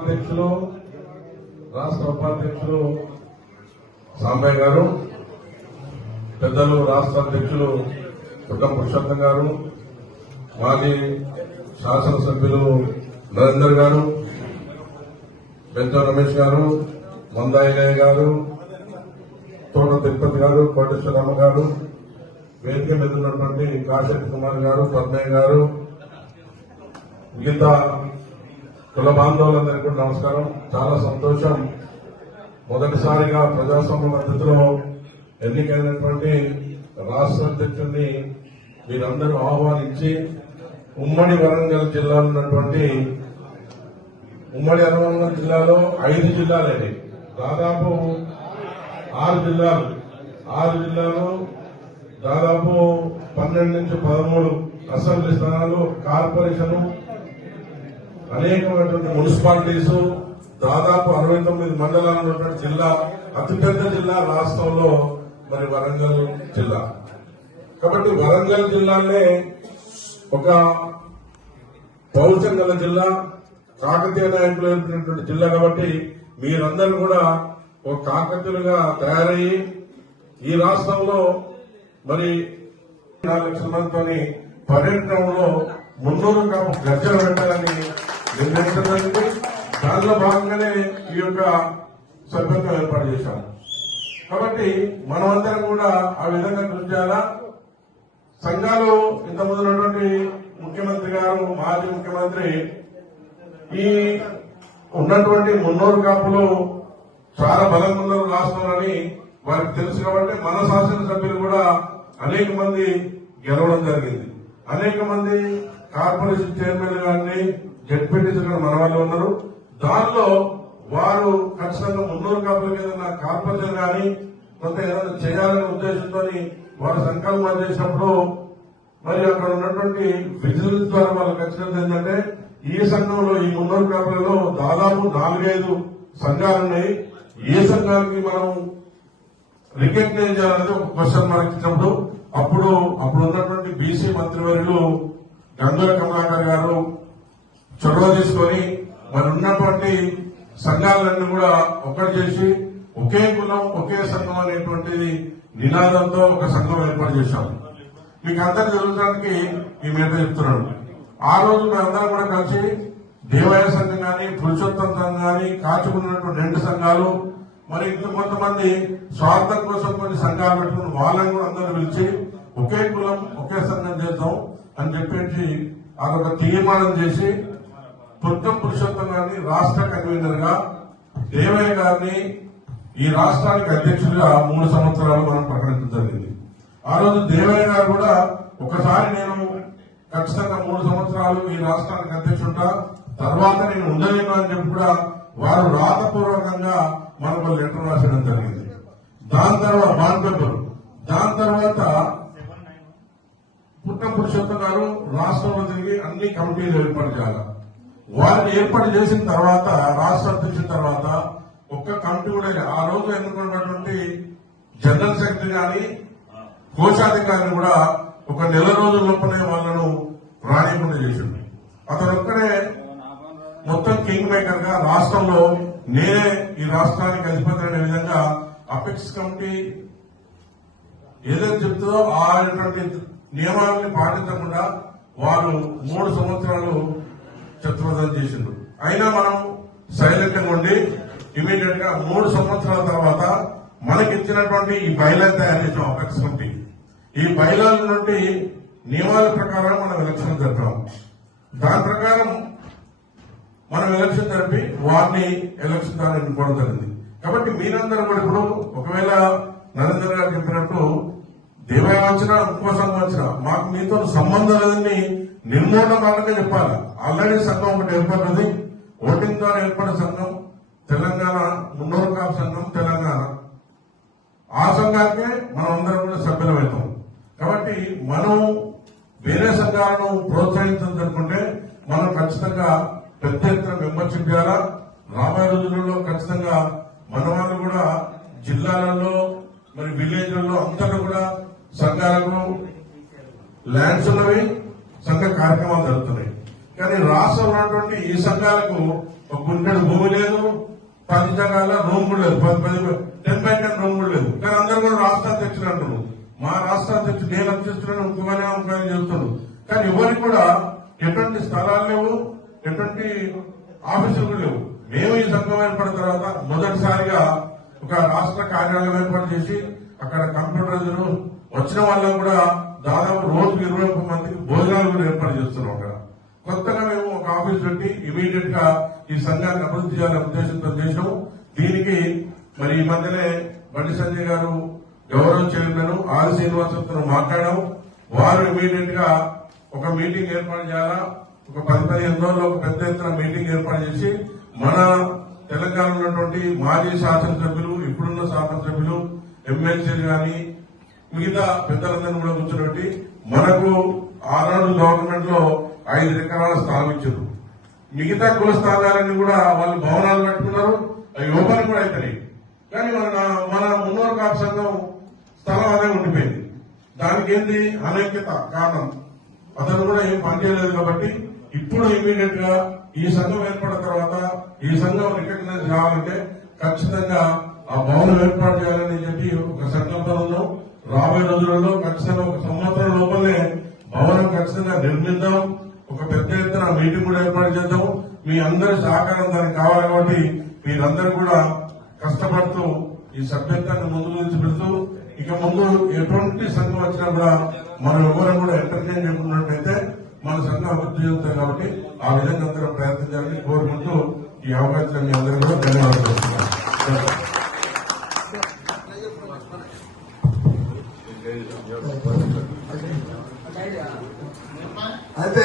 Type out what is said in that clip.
అధ్యక్షులు రాష్ట్ర ఉపాధ్యక్షులు సాంబయ్య గారు, పెద్దలు రాష్ట్ర అధ్యక్షులు పుట్టం పురుషోత్తం గారు, మాజీ శాసనసభ్యులు నరేందర్ గారు, బెంతో రమేష్ గారు, మందాయిలయ్య గారు, తోట తిరుపతి గారు, కోటేశ్వరమ్మ గారు, వేదిక మీద ఉన్నటువంటి కాశెట్టి కుమార్ గారు, పద్మయ్య గారు, మిగతా కుల బాంధవులందరికీ కూడా నమస్కారం. చాలా సంతోషం. మొదటిసారిగా ప్రజాస్వామ్య పద్ధతిలో ఎన్నికైనటువంటి రాష్ట్ర అధ్యక్షుడిని మీరందరూ ఆహ్వానించి ఉమ్మడి వరంగల్ జిల్లాలో ఉన్నటువంటి ఉమ్మడి వరంగల్ జిల్లాలో 5 జిల్లాలండి, దాదాపు 6 జిల్లాలు దాదాపు 12 నుంచి 13 అసెంబ్లీ స్థానాలు, కార్పొరేషన్, అనేకమైనటువంటి మున్సిపాలిటీస్, దాదాపు 69 మండలాలు ఉన్నటువంటి జిల్లా, అతిపెద్ద జిల్లా రాష్ట్రంలో మరి వరంగల్ జిల్లా. కాబట్టి వరంగల్ జిల్లానే ఒక పౌరుషం గల జిల్లా, కాకతీయ నాయకులు ఏర్పడినటువంటి జిల్లా. కాబట్టి మీరందరూ కూడా ఒక కాకతీయులుగా తయారయ్యి ఈ రాష్ట్రంలో మరి 4 లక్షల మందితో పర్యటనలో 300 కాపు గర్జన పెట్టాలని నిర్ణయించడానికి దానిలో భాగంగానే ఈ యొక్క సభ్యత్వం ఏర్పాటు చేశాము. కాబట్టి మనమందరం కూడా ఆ విధంగా కృషి చేయాలా. సంఘాలు ఇంతకుముందు ఉన్నటువంటి ముఖ్యమంత్రి గారు, మాజీ ముఖ్యమంత్రి ఈ ఉన్నటువంటి 300 కాపులు చాలా బలంగా ఉన్నారు రాష్ట్రంలోని వారికి తెలుసు. కాబట్టి మన శాసనసభ్యులు కూడా అనేక మంది గెలవడం జరిగింది. అనేక మంది కార్పొరేషన్ చైర్మన్ గారిని, జడ్పీటీసీ మన వాళ్ళు ఉన్నారు. దానిలో వారు ఖచ్చితంగా 300 కాపులకి ఏదైనా కార్పొరేషన్ కానీ కొంత ఏదైనా చేయాలనే ఉద్దేశంతో వారు సంకల్పం చేసినప్పుడు మరి అక్కడ ఉన్నటువంటి విజిలెన్స్ ద్వారా వాళ్ళకి ఖచ్చితంగా ఏంటంటే ఈ సంఘంలో ఈ 300 కాపులలో దాదాపు 4-5 సంఘాలున్నాయి. ఏ సంఘానికి మనం రికగ్నైజ్ చేయాలనేది ఒక క్వశ్చన్ మనకి ఇచ్చినప్పుడు అప్పుడు ఉన్నటువంటి బీసీ మంత్రివర్యులు గంగుల కమలాకర్ గారు చొరవ తీసుకొని మరి ఉన్నటువంటి సంఘాలన్నీ కూడా ఒక్కటి చేసి ఒకే కులం ఒకే సంఘం అనేటువంటిది నినాదంతో ఒక సంఘం ఏర్పాటు చేశాం. మీకు అందరు జరగడానికి ఈ మీద చెప్తున్నాడు. ఆ రోజు మేమందరం కూడా కలిసి దేవాలయ సంఘం కానీ, పురుషోత్తం సంఘం కానీ, కాచుకున్నటువంటి 2 సంఘాలు, మరి ఇంకా కొంతమంది స్వార్థం కోసం కొన్ని సంఘాలు పెట్టుకుని వాళ్ళని కూడా అందరూ పిలిచి ఒకే కులం ఒకే సంఘం చేద్దాం అని చెప్పేసి అదొక తీర్మానం చేసి పుట్టం పురుషోత్తం గారిని రాష్ట్ర కన్వీనర్ గా, దేవయ్య గారిని ఈ రాష్ట్రానికి అధ్యక్షుడిగా 3 సంవత్సరాలు మనం ప్రకటించడం జరిగింది. ఆ రోజు దేవయ్య గారు కూడా ఒకసారి నేను ఖచ్చితంగా 3 సంవత్సరాలు ఈ రాష్ట్రానికి అధ్యక్షుడిగా, తర్వాత నేను ఉండలేను అని చెప్పి కూడా వారు రాతపూర్వకంగా మనకు లెటర్ రాసడం జరిగింది. దాని తర్వాత బాండ్ పేపర్, దాని తర్వాత పుట్టం పురుషోత్తం గారు రాష్ట్రంలో తిరిగి అన్ని కమిటీలు ఏర్పాటు చేయాలి. వారిని ఏర్పాటు చేసిన తర్వాత, రాష్ట్ర అధ్యక్షుల తర్వాత ఒక్క కమిటీ కూడా ఆ రోజు ఎన్నుకున్నటువంటి జనరల్ సెక్రటరీ గాని, కోశాధికారిని కూడా ఒక నెల రోజుల లోపలే వాళ్ళను రానికుండా చేసింది. అతను ఒక్కడే మొత్తం కింగ్ మేకర్ గా రాష్ట్రంలో నేనే ఈ రాష్ట్రానికి అధిపతి అనే విధంగా అపెక్స్ కమిటీ ఏదైతే చెప్తుందో ఆటువంటి నియమాలని పాటించకుండా వారు 3 సంవత్సరాలు చతుర్వదం చేసిండ్రు. అయినా మనం సైలెంట్ గా ఉండి ఇమీడియట్ గా 3 సంవత్సరాల తర్వాత మనకి ఇచ్చినటువంటి ఈ బైలాలు తయారు చేసాం అపెక్స్ కమిటీ. ఈ బైలాల నుండి నియమాల ప్రకారం మనం ఎలక్షన్ జరిపాం. దాని ప్రకారం మనం ఎలక్షన్ జరిపి వారిని ఎలక్షన్ ద్వారా ఎన్నుకోవడం జరిగింది. కాబట్టి మీరందరూ కూడా ఇప్పుడు ఒకవేళ నరేంద్ర గారు చెప్పినట్టు దేవయ్య వచ్చినా ఇంకో సంఘం వచ్చినా మాకు మీతో సంబంధం లేదని నిర్మూలనగా చెప్పాలి. ఆల్రెడీ సంఘం ఒకటి ఏర్పడినది, ఓటింగ్ ద్వారా ఏర్పడిన సంఘం తెలంగాణ 300 కాపు సంఘం తెలంగాణ. ఆ సంఘానికే మనం అందరం కూడా సభ్యులమవుతాం. కాబట్టి మనం వేరే సంఘాలను ప్రోత్సహించాలనుకుంటే మనం ఖచ్చితంగా పెద్ద ఎత్తున మెంబర్షిప్ చేయాలా. రాబోయే రోజులలో ఖచ్చితంగా మన వాళ్ళు కూడా జిల్లాలలో మరి విలేజ్లలో అంతటా కూడా సంఘాలకు ల్యాండ్స్ ఉన్నవి, సంఘ కార్యక్రమాలు జరుగుతున్నాయి. కానీ రాష్ట్రంలో ఉన్నటువంటి ఈ సంఘాలకు ఒక గుంటెడు భూమి లేదు, 10 సంఘాల రూమ్ కూడా లేదు, 10 రూమ్ కూడా లేదు. కానీ అందరూ కూడా రాష్ట్ర అధ్యక్షులు అంటున్నారు. మా రాష్ట్ర అధ్యక్షుడు నేను అధ్యక్షులను ఇంకొకనే చెబుతున్నాడు. కానీ ఎవరికి కూడా ఎటువంటి స్థలాలు లేవు, ఎటువంటి ఆఫీసులు కూడా లేవు. మేము ఈ సంఘం ఏర్పడిన తర్వాత మొదటిసారిగా ఒక రాష్ట్ర కార్యాలయం ఏర్పాటు చేసి అక్కడ కంప్యూటర్ వచ్చిన వాళ్ళకు కూడా దాదాపు రోజుకు 21 మందికి భోజనాలు కూడా ఏర్పాటు చేస్తున్నాం. అక్కడ కొత్తగా మేము ఒక ఆఫీస్ పెట్టి ఇమీడియట్ గా ఈ సంఘాన్ని అభివృద్ధి చేయాలనే ఉద్దేశంతో చేసినాము. దీనికి మరి ఈ మధ్యనే బండి సంజయ్ గారు గౌరవ చైర్మన్ ఆర్ శ్రీనివాసంతో మాట్లాడాం. వారు ఇమీడియట్ గా ఒక మీటింగ్ ఏర్పాటు చేయాలా, ఒక 10-15 రోజుల్లో ఒక పెద్ద ఎత్తున మీటింగ్ ఏర్పాటు చేసి మన తెలంగాణలో ఉన్నటువంటి మాజీ శాసనసభ్యులు, ఇప్పుడున్న శాసనసభ్యులు, ఎమ్మెల్సీలు గాని మిగతా పెద్దలందరినీ కూడా కూర్చోబెట్టి మనకు ఆనాడు గవర్నమెంట్ లో 5 ఎకరాల స్థలం ఇచ్చారు. మిగతా కుల స్థానాలన్నీ కూడా వాళ్ళు భవనాలు కట్టుకున్నారు, అవి ఓపెన్ కూడా అవుతాయి. కానీ మన మున్నూరు కాపు సంఘం స్థలం అదే ఉండిపోయింది. దానికి ఏంటి అనైక్యత కారణం, అతను కూడా ఏం పనిచేయలేదు. కాబట్టి ఇప్పుడు ఇమీడియట్ గా ఈ సంఘం ఏర్పడిన తర్వాత ఈ సంఘం రికగ్నైజ్ కావాలంటే ఖచ్చితంగా ఆ భవనం ఏర్పాటు చేయాలని చెప్పి ఒక సంకల్పం ఉన్నాం. రాబోయే రోజులలో ఖచ్చితంగా 1 సంవత్సరం లోపలనే భవనం ఖచ్చితంగా నిర్మిద్దాం. ఒక పెద్ద ఎత్తున మీటింగ్ కూడా ఏర్పాటు చేద్దాం. మీ అందరి సహకారం దానికి కావాలి. కాబట్టి మీరందరూ కూడా కష్టపడుతూ ఈ సభ్యత్వాన్ని ముందుకు తీసుకెళ్తూ ఇక ముందు ఎటువంటి సంఘం వచ్చినా కూడా మనం ఎవరైనా కూడా ఎంటర్టైన్ చేసుకున్నట్టయితే మన సంఘం అభివృద్ధి చెందుతాయి. కాబట్టి ఆ విధంగా అందరూ ప్రయత్నించాలని కోరుకుంటూ ఈ అవకాశం మీ అందరూ కూడా ధన్యవాదాలు. అయితే